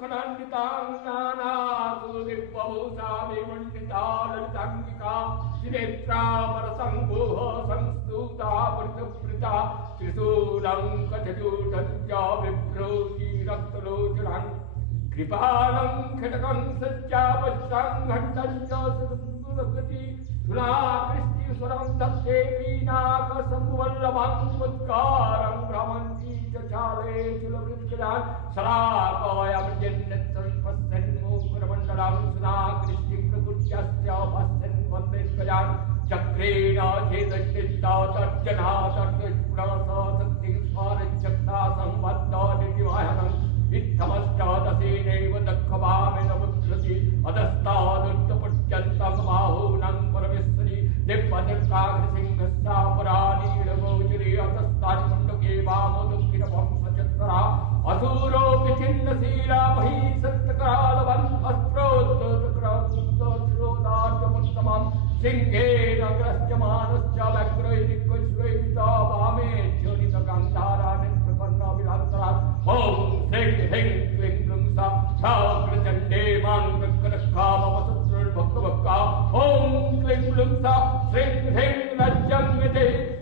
Kananditam Nana Sudipavusha Vimundita Lalitangika Sinetra Marasangguha Samstuta Purtuprita Trisulam Kachajutanja Vibhroti Raktalocharan Kripalam Khetakam Satya Vajram Ghantancha Sadhulakati Suna Kristi Swaram Datte Vinaka Samvallamam Utkaram Brahmanti Chachale Chulavrikadan Salakaya Virjennetsan Passen Mukuramandalam Suna Kristi Prakutyasya Passen Vandekayan Chakrena Chedachitta Tarjana Tarjapurasa Sakti Swarachakta Samvadda Nitivayanam Itthamasthadaseneva Dakkhavamena Vudhrati Adasthaduttapuryantam Mahunam Parameswari Nippadirkagrisinghassa Paraniragojari Adasthan Mandake Vamodukkina Vamsachattara Asuro Vichinna Sila Mahi Sattakalavan Astrottatakra Sutta Sirodharjamuttamam Singena Grasyamanascha Vagraidikvashveta Vame Jonita Gandhara Netrakarna Vilantara Om Sing Hing Kling Klung Sa Sagrachande Mandrakarakama Vasatral Bhakavakka Om Kling Klung Sa Sing Hing Rajyam Vite.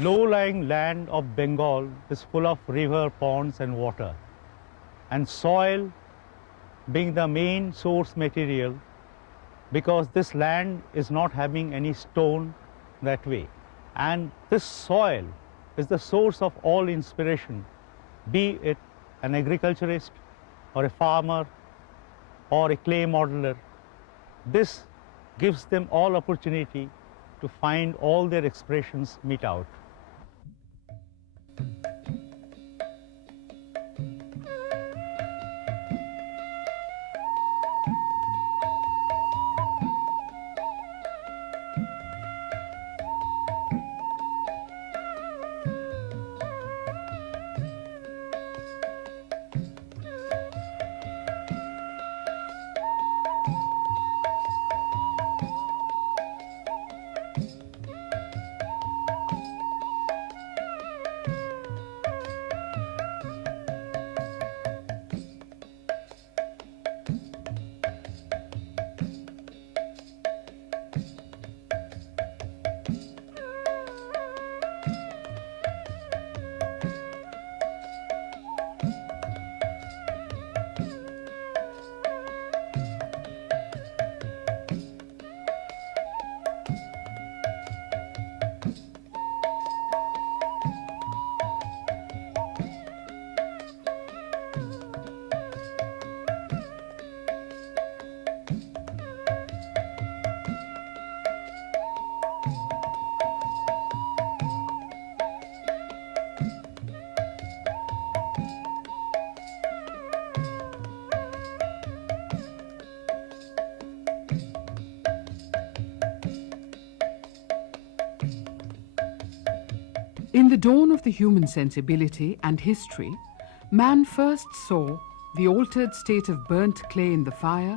Low-lying land of Bengal is full of river, ponds and water, and soil being the main source material, because this land is not having any stone that way, and this soil is the source of all inspiration, be it an agriculturist or a farmer or a clay modeler. This gives them all opportunity to find all their expressions meet out. In the dawn of the human sensibility and history, man first saw the altered state of burnt clay in the fire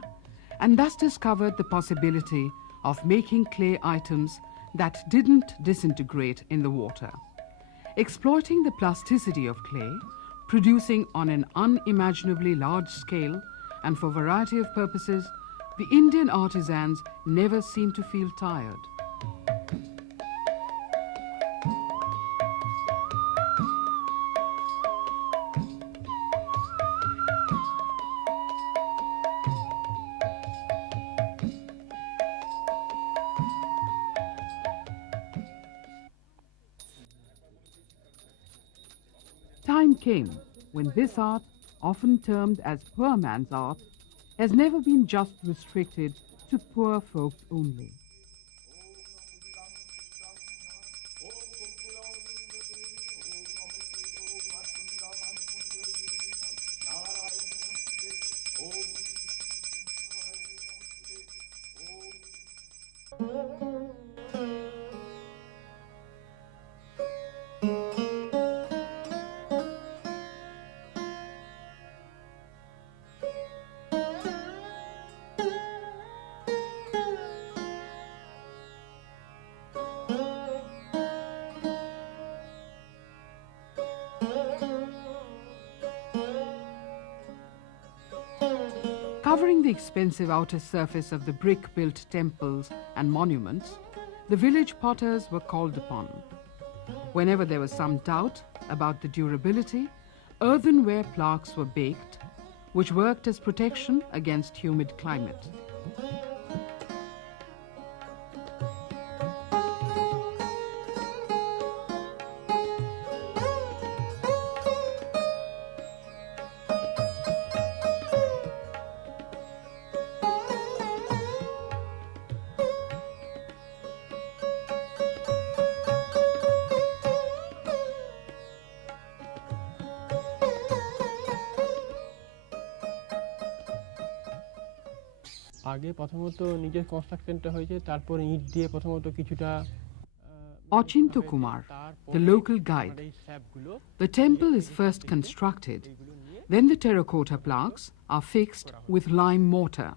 and thus discovered the possibility of making clay items that didn't disintegrate in the water. Exploiting the plasticity of clay, producing on an unimaginably large scale and for a variety of purposes, the Indian artisans never seemed to feel tired. Time came when this art, often termed as poor man's art, has never been just restricted to poor folks only. Covering the expensive outer surface of the brick-built temples and monuments, the village potters were called upon. Whenever there was some doubt about the durability, earthenware plaques were baked, which worked as protection against humid climate. আগে প্রথমত নিজের কনস্ট্রাকশনটা হয়েছে তারপর ইট দিয়ে প্রথমত কিছুটা Achinto Kumar, the local guide. The temple is first constructed, then the terracotta plaques are fixed with lime mortar.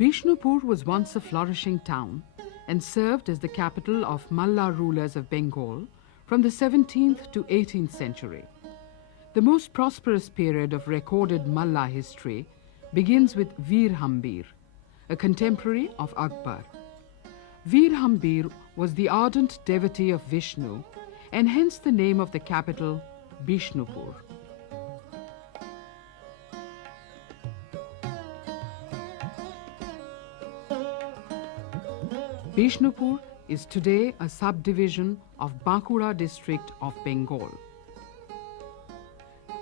Bishnupur was once a flourishing town and served as the capital of Malla rulers of Bengal from the 17th to 18th century. The most prosperous period of recorded Malla history begins with Veer Hambir, a contemporary of Akbar. Veer Hambir was the ardent devotee of Vishnu and hence the name of the capital, Bishnupur. Bishnupur is today a subdivision of Bankura district of Bengal.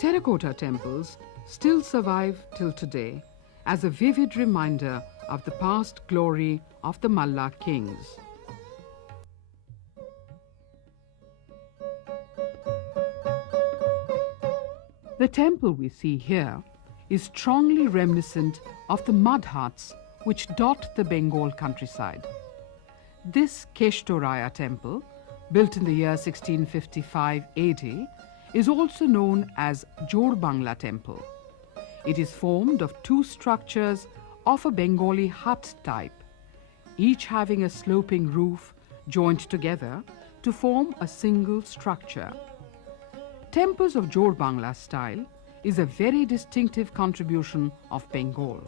Terracotta temples still survive till today as a vivid reminder of the past glory of the Malla kings. The temple we see here is strongly reminiscent of the mud huts which dot the Bengal countryside. This Keshtoraya temple, built in the year 1655 AD, is also known as Jor Bangla temple. It is formed of two structures of a Bengali hut type, each having a sloping roof joined together to form a single structure. Temples of Jor Bangla style is a very distinctive contribution of Bengal.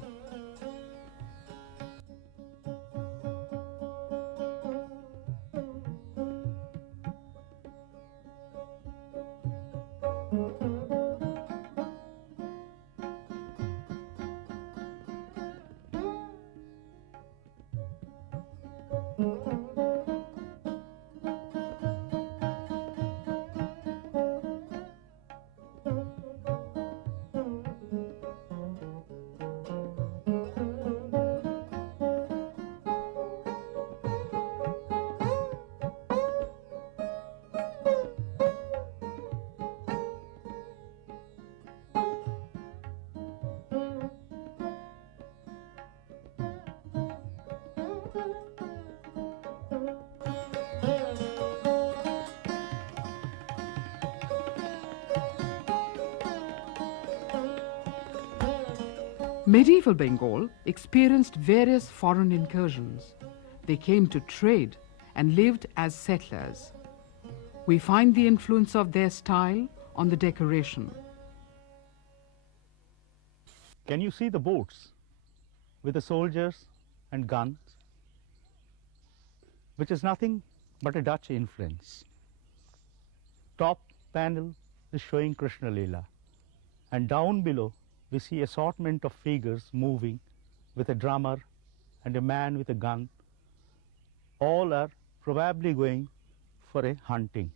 Medieval Bengal experienced various foreign incursions. They came to trade and lived as settlers. We find the influence of their style on the decoration. Can you see the boats with the soldiers and guns, which is nothing but a Dutch influence. Top panel is showing Krishna Leela, and down below we see assortment of figures moving with a drummer and a man with a gun. All are probably going for a hunting.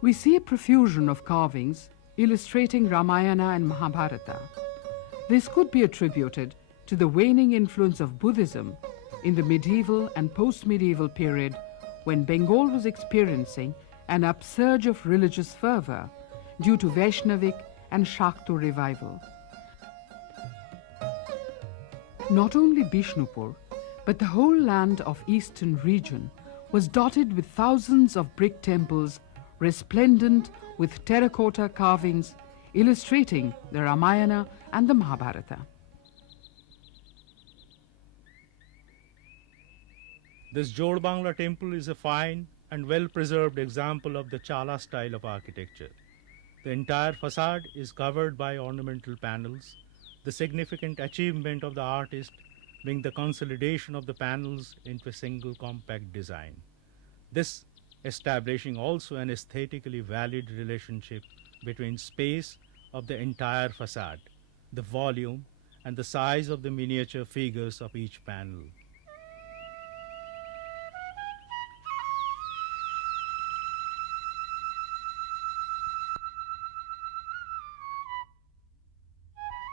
We see a profusion of carvings illustrating Ramayana and Mahabharata. This could be attributed to the waning influence of Buddhism in the medieval and post-medieval period when Bengal was experiencing an upsurge of religious fervor due to Vaishnavic and Shakto revival. Not only Bishnupur, but the whole land of eastern region was dotted with thousands of brick temples resplendent with terracotta carvings illustrating the Ramayana and the Mahabharata. This Jod Bangla temple is a fine and well-preserved example of the Chala style of architecture. The entire facade is covered by ornamental panels, the significant achievement of the artist being the consolidation of the panels into a single compact design. This establishing also an aesthetically valid relationship between space of the entire facade, the volume, and the size of the miniature figures of each panel.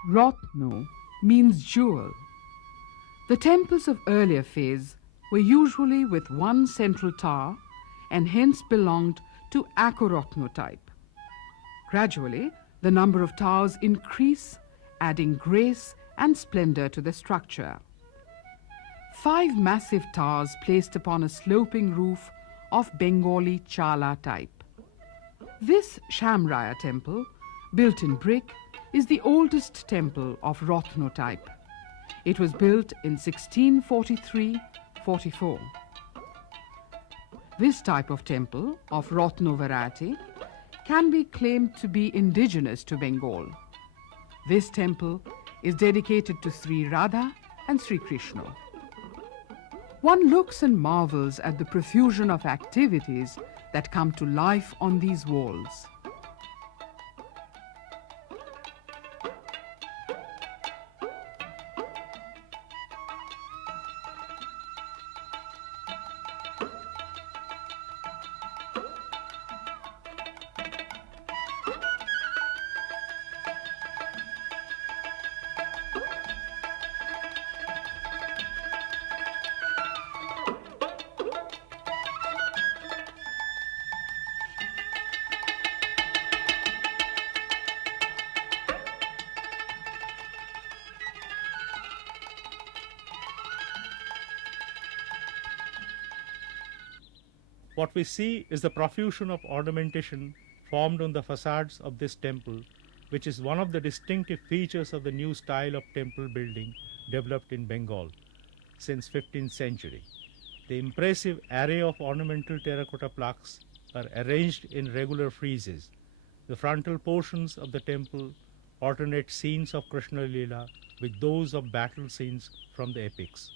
Ratno means jewel. The temples of earlier phase were usually with one central tower and hence belonged to Akoratno type. Gradually, the number of towers increase, adding grace and splendor to the structure. 5 massive towers placed upon a sloping roof of Bengali Chala type. This Shamraya temple, built in brick, is the oldest temple of Ratno type. It was built in 1643-44. This type of temple, of Ratno variety, can be claimed to be indigenous to Bengal. This temple is dedicated to Sri Radha and Sri Krishna. One looks and marvels at the profusion of activities that come to life on these walls. What we see is the profusion of ornamentation formed on the facades of this temple, which is one of the distinctive features of the new style of temple building developed in Bengal since 15th century. The impressive array of ornamental terracotta plaques are arranged in regular friezes. The frontal portions of the temple alternate scenes of Krishna Leela with those of battle scenes from the epics.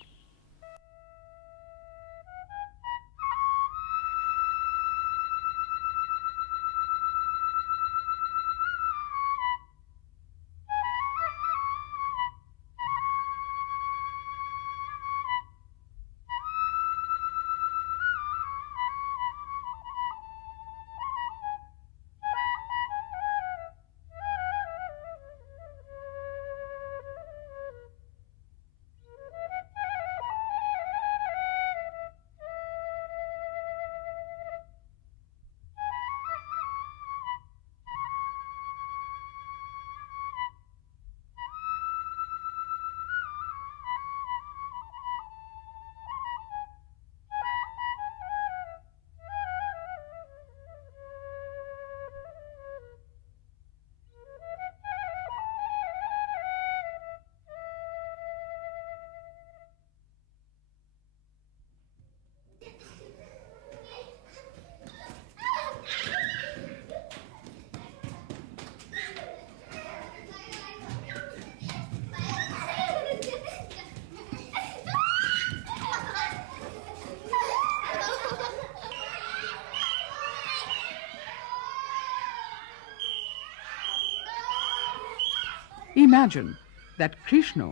Imagine that Krishna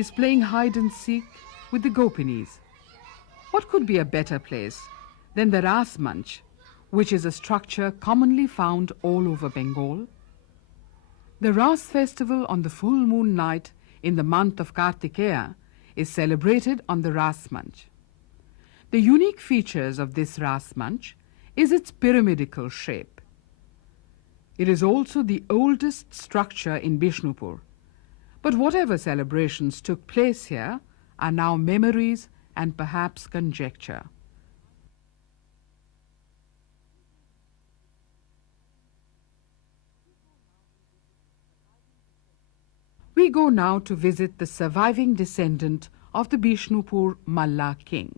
is playing hide and seek with the Gopinis. What could be a better place than the Rasmancha, which is a structure commonly found all over Bengal? The Ras festival on the full moon night in the month of Kartikeya is celebrated on the Rasmancha. The unique features of this Rasmancha is its pyramidical shape. It is also the oldest structure in Bishnupur, but whatever celebrations took place here are now memories and perhaps conjecture. We go now to visit the surviving descendant of the Bishnupur Malla king.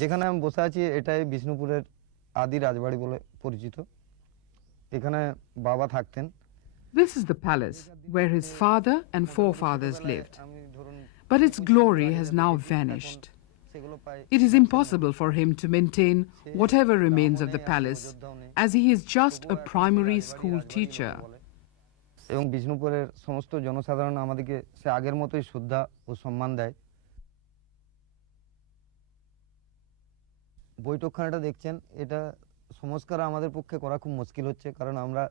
যেখানে আমি বসে আছি এটাই বিষ্ণুপুরের আদি রাজবাড়ি বলে পরিচিত। এখানে বাবা থাকতেন। This is the palace where his father and forefathers lived, but its glory has now vanished. It is impossible for him to maintain whatever remains of the palace, as he is just a primary school teacher. এবং বিষ্ণুপুরের সমস্ত জনসাধারণ আমাদেরকে সে আগের মতোই শ্রদ্ধা ও সম্মান দেয়। বৈঠকখানাটা দেখছেন, এটা সংস্কার আমাদের পক্ষে করা খুব মুশকিল হচ্ছে, কারণ আমরা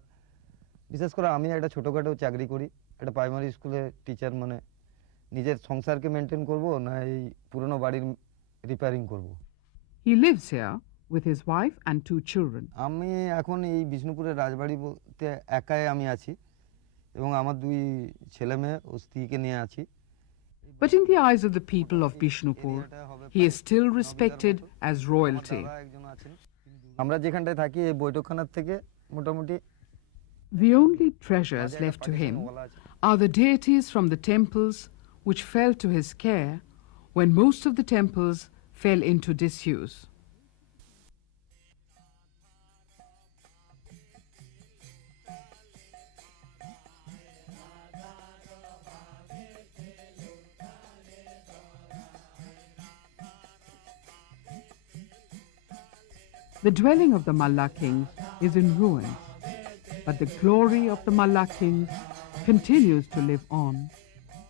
বিশেষ করে আমি একটা ছোটোখাটো চাকরি করি, একটা প্রাইমারি স্কুলে টিচার, মানে নিজের সংসারকে মেনটেন করব না এই পুরনো বাড়ির রিপেয়ারিং করব। He lives here with his wife and 2 children. আমি এখন এই বিষ্ণুপুরের রাজবাড়ি বলতে একাই আমি আছি এবং আমার 2 ছেলে মেয়ে ও স্ত্রীকে নিয়ে আছি। But in the eyes of the people of Bishnupur, he is still respected as royalty. আমরা যেখানটায় থাকি এই বৈঠকখানার থেকে মোটামুটি The only treasures left to him are the deities from the temples which fell to his care when most of the temples fell into disuse. The dwelling of the Malla kings is in ruins, but the glory of the Malla kings continues to live on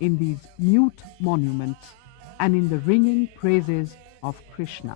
in these mute monuments and in the ringing praises of Krishna.